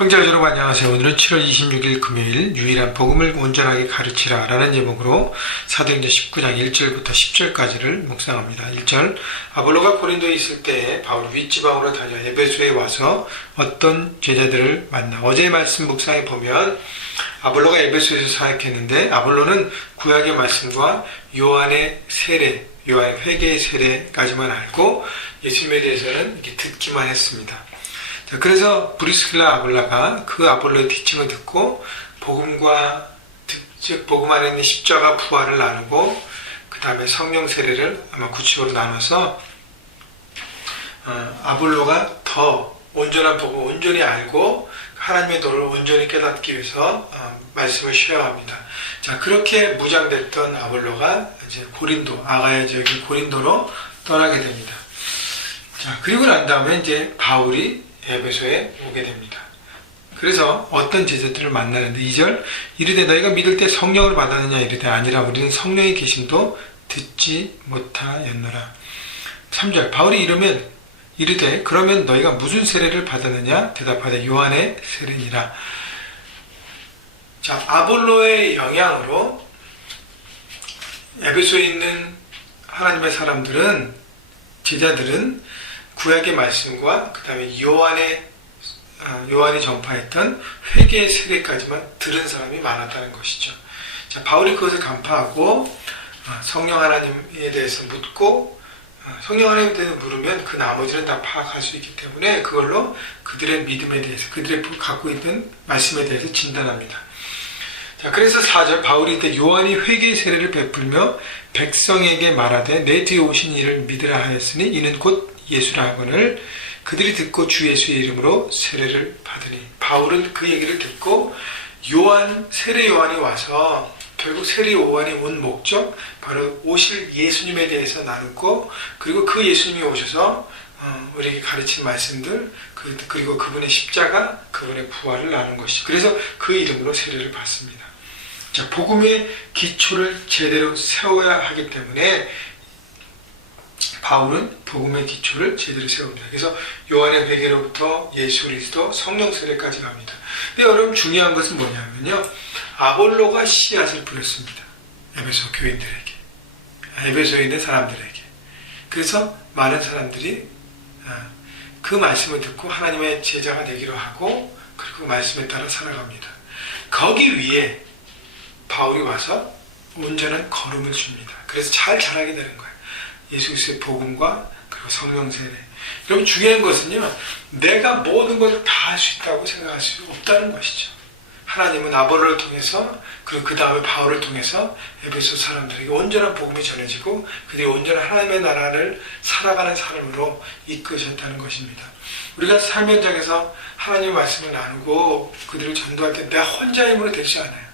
형제자 여러분 안녕하세요. 오늘은 7월 26일 금요일 유일한 복음을 온전하게 가르치라 라는 제목으로 사도행전 19장 1절부터 10절까지를 묵상합니다. 1절 아볼로가 고린도에 있을 때 바울 윗지방으로 다녀 에베소에 와서 어떤 제자들을 만나 어제의 말씀 묵상에 보면 아볼로가 에베소에서 사역했는데 아볼로는 구약의 말씀과 요한의 세례 요한의 회개의 세례까지만 알고 예수님에 대해서는 듣기만 했습니다. 자, 그래서 브리스킬라 아볼라가 그 아볼로의 티칭을 듣고 복음과 즉- 즉 복음 안에 있는 십자가 부활을 나누고 그 다음에 성령 세례를 아마 구체적으로 나눠서 어, 아볼로가 더 온전한 복음 온전히 알고 하나님의 도를 온전히 깨닫기 위해서 어, 말씀을 쉐어합니다. 자 그렇게 무장됐던 아볼로가 이제 고린도 아가야 지역인 고린도로 떠나게 됩니다. 자, 그리고 난 다음에 이제 바울이 에베소에 오게 됩니다. 그래서 어떤 제자들을 만나는데 2절 이르되 너희가 믿을 때 성령을 받았느냐 이르되 아니라 우리는 성령의 계심도 듣지 못하였노라. 3절 바울이 이르면 이르되 그러면 너희가 무슨 세례를 받았느냐 대답하되 요한의 세례니라. 자, 아볼로의 영향으로 에베소에 있는 하나님의 사람들은 제자들은 구약의 말씀과 그 다음에 요한의 아, 요한이 전파했던 회개의 세례까지만 들은 사람이 많았다는 것이죠. 자, 바울이 그것을 간파하고 아, 성령 하나님에 대해서 묻고 아, 성령 하나님에 대해서 물으면 그 나머지는 다 파악할 수 있기 때문에 그걸로 그들의 믿음에 대해서 그들의 갖고 있는 말씀에 대해서 진단합니다. 자, 그래서 4절 바울이 때 요한이 회개의 세례를 베풀며 백성에게 말하되 내 뒤에 오신 이를 믿으라 하였으니 이는 곧 예수라 하거늘 그들이 듣고 주 예수의 이름으로 세례를 받으니 바울은 그 얘기를 듣고 요한 세례 요한이 와서 결국 세례 요한이 온 목적 바로 오실 예수님에 대해서 나누고 그리고 그 예수님이 오셔서 어, 우리에게 가르친 말씀들 그, 그리고 그분의 십자가 그분의 부활을 나눈 것이 그래서 그 이름으로 세례를 받습니다. 자 복음의 기초를 제대로 세워야 하기 때문에 바울은 복음의 기초를 제대로 세웁니다. 그래서 요한의 회개로부터 예수 그리스도 성령 세례까지 갑니다. 근데 여러분 중요한 것은 뭐냐면요. 아볼로가 씨앗을 뿌렸습니다. 에베소 교인들에게. 에베소에 있는 사람들에게. 그래서 많은 사람들이 아, 그 말씀을 듣고 하나님의 제자가 되기로 하고 그리고 그 말씀에 따라 살아갑니다. 거기 위에 바울이 와서 온전한 걸음을 줍니다. 그래서 잘 자라게 되는 거예요. 예수 그리스도의 복음과 그리고 성령 세례. 여러분 중요한 것은요. 내가 모든 것을 다 할 수 있다고 생각할 수 없다는 것이죠. 하나님은 아볼로를 통해서 그리고 그 다음에 바울을 통해서 에베소 사람들에게 온전한 복음이 전해지고 그들이 온전한 하나님의 나라를 살아가는 삶으로 이끄셨다는 것입니다. 우리가 삶 현장에서 하나님의 말씀을 나누고 그들을 전도할 때 내가 혼자 힘으로 되지 않아요.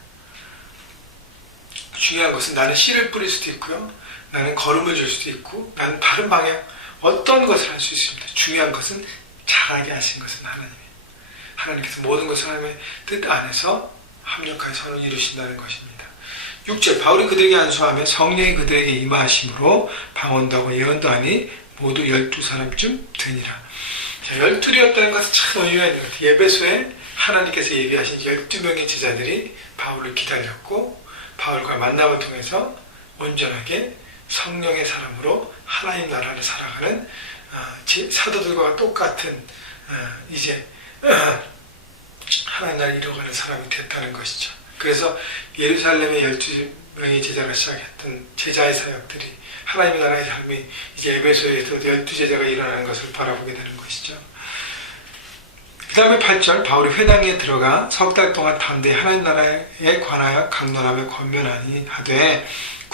중요한 것은 나는 씨를 뿌릴 수도 있고요. 나는 걸음을 줄 수도 있고 나는 다른 방향 어떤 것을 할 수 있습니다. 중요한 것은 잘하게 하신 것은 하나님이에요. 하나님께서 모든 것을 하나님의 뜻 안에서 합력하여 선을 이루신다는 것입니다. 6절 바울이 그들에게 안수하며 성령이 그들에게 임하심으로 방언도 하고 예언도 하니 모두 12사람쯤 되니라. 자, 12이었다는 것은 참 의미가 것 같아요. 예배소에 하나님께서 예비하신 12명의 제자들이 바울을 기다렸고 바울과 만남을 통해서 온전하게 성령의 사람으로 하나님 나라를 살아가는 어, 지- 사도들과 똑같은 어, 이제 어, 하나님 나라를 이루어가는 사람이 됐다는 것이죠. 그래서 예루살렘의 열두 명의 제자가 시작했던 제자의 사역들이 하나님의 나라의 삶이 이제 에베소에서 열두 제자가 일어나는 것을 바라보게 되는 것이죠. 그 다음에 8절 바울이 회당에 들어가 석 달 동안 담대히 하나님 나라에 관하여 강론하며 권면하니 하되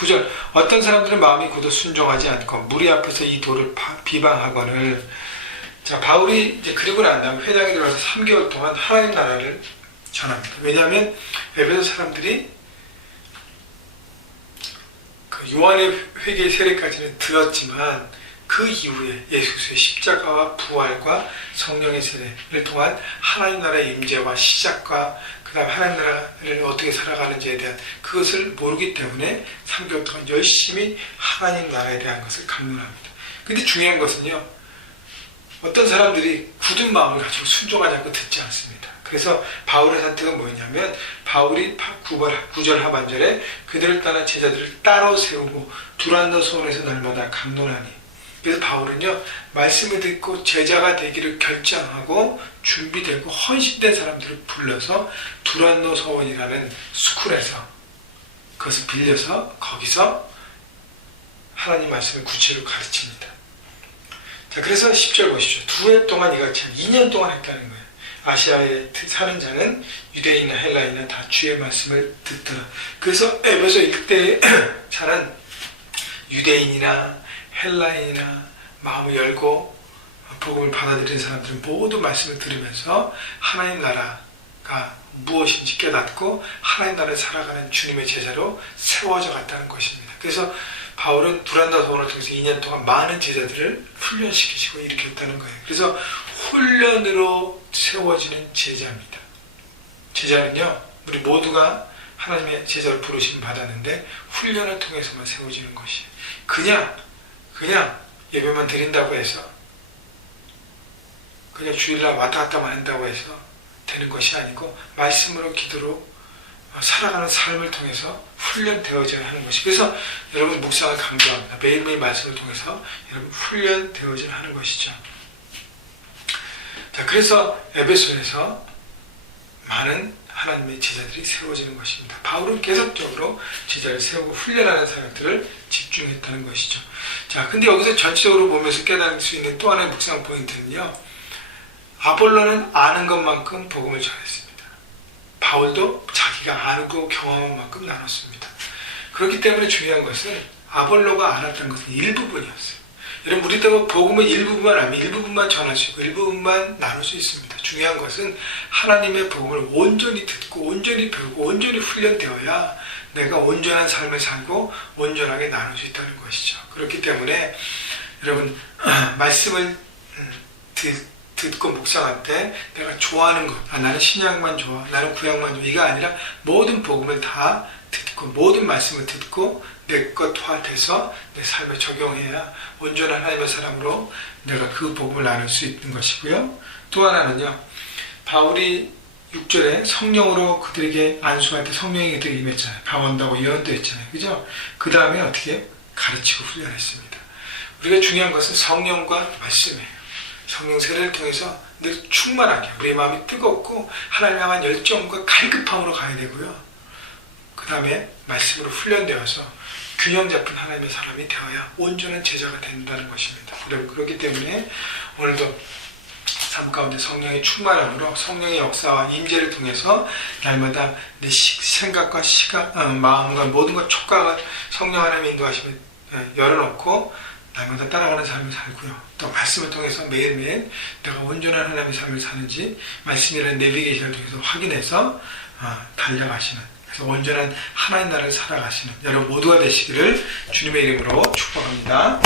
9절 어떤 사람들은 마음이 굳어 순종하지 않고 무리 앞에서 이 도를 파- 비방하거늘 자 바울이 이제 그리고 난 다음에 회당에 들어가서 3개월 동안 하나님 나라를 전합니다. 왜냐하면 에베소 사람들이 그 요한의 회개 세례까지는 들었지만 그 이후에 예수 그리스도의 십자가와 부활과 성령의 세례를 통한 하나님 나라의 임재와 시작과 그 다음 하나님 나라를 어떻게 살아가는지에 대한 그것을 모르기 때문에 3개월 동안 열심히 하나님 나라에 대한 것을 강론합니다. 근데 중요한 것은요. 어떤 사람들이 굳은 마음을 가지고 순종하지 않고 듣지 않습니다. 그래서 바울의 선택은 뭐였냐면 바울이 9절, 9절 하반절에 그들을 떠난 제자들을 따로 세우고 두란노 소원에서 날마다 강론하니 그래서 바울은요 말씀을 듣고 제자가 되기를 결정하고 준비되고 헌신된 사람들을 불러서 두란노 소원이라는 스쿨에서 그것을 빌려서 거기서 하나님 말씀을 구체로 가르칩니다. 자, 그래서 10절 보십시오. 두 해 동안 이같이 2년 동안 했다는 거예요. 아시아에 사는 자는 유대인이나 헬라인이나 다 주의 말씀을 듣더라. 그래서 에베소 일대 자는 유대인이나 헬라인이나 마음을 열고 복음을 받아들이는 사람들은 모두 말씀을 들으면서 하나님 나라가 무엇인지 깨닫고 하나님 나라를 살아가는 주님의 제자로 세워져 갔다는 것입니다. 그래서 바울은 두란다 소원을 통해서 2년 동안 많은 제자들을 훈련시키시고 일으켰다는 거예요. 그래서 훈련으로 세워지는 제자입니다. 제자는요, 우리 모두가 하나님의 제자로 부르심 받았는데 훈련을 통해서만 세워지는 것이에요. 그냥 그냥 예배만 드린다고 해서 그냥 주일날 왔다 갔다만 한다고 해서 되는 것이 아니고 말씀으로 기도로 살아가는 삶을 통해서 훈련되어져야 하는 것이 그래서 여러분 묵상을 강조합니다. 매일매일 말씀을 통해서 여러분 훈련되어져야 하는 것이죠. 자, 그래서 에베소에서 많은 하나님의 제자들이 세워지는 것입니다. 바울은 계속적으로 제자를 세우고 훈련하는 사역들을 집중했다는 것이죠. 자, 근데 여기서 전체적으로 보면서 깨달을 수 있는 또 하나의 묵상 포인트는요. 아볼로는 아는 것만큼 복음을 전했습니다. 바울도 자기가 아고 경험한 만큼 나눴습니다. 그렇기 때문에 중요한 것은 아볼로가 알았던 것은 일부분이었어요. 여러분 우리 때문에 복음은 일부분만 알면 일부분만 있고 일부분만 나눌 수 있습니다. 중요한 것은 하나님의 복음을 온전히 듣고 온전히 배우고 온전히 훈련되어야 내가 온전한 삶을 살고 온전하게 나눌 수 있다는 것이죠. 그렇기 때문에 여러분 말씀을 음, 듣 듣고 묵상할 때 내가 좋아하는 것, 아, 나는 신약만 좋아, 나는 구약만 좋아, 이가 아니라 모든 복음을 다 듣고 모든 말씀을 듣고 내 것화 돼서 내 삶에 적용해야 온전한 하나님의 사람으로 내가 그 복음을 나눌 수 있는 것이고요. 또 하나는요, 바울이 6절에 성령으로 그들에게 안수할 때 성령이 그들에게 임했잖아요. 방언다고 예언도 했잖아요. 그죠? 그 다음에 어떻게 가르치고 훈련했습니다. 우리가 중요한 것은 성령과 말씀이에요. 성령 세례를 통해서 늘 충만하게 우리의 마음이 뜨겁고 하나님 향한 열정과 갈급함으로 가야 되고요. 그 다음에 말씀으로 훈련되어서 균형 잡힌 하나님의 사람이 되어야 온전한 제자가 된다는 것입니다. 그렇기 때문에 오늘도 삶 가운데 성령의 충만함으로 성령의 역사와 임재를 통해서 날마다 내 시- 생각과 시각, 어, 마음과 모든 것 촉각을 성령 하나님 인도하시면 예, 열어놓고 날마다 따라가는 삶을 살고요. 또 말씀을 통해서 매일매일 내가 온전한 하나님의 삶을 사는지 말씀이라는 내비게이션을 통해서 확인해서 어, 달려가시는 그래서 온전한 하나님 나라를 살아가시는 여러분 모두가 되시기를 주님의 이름으로 축복합니다.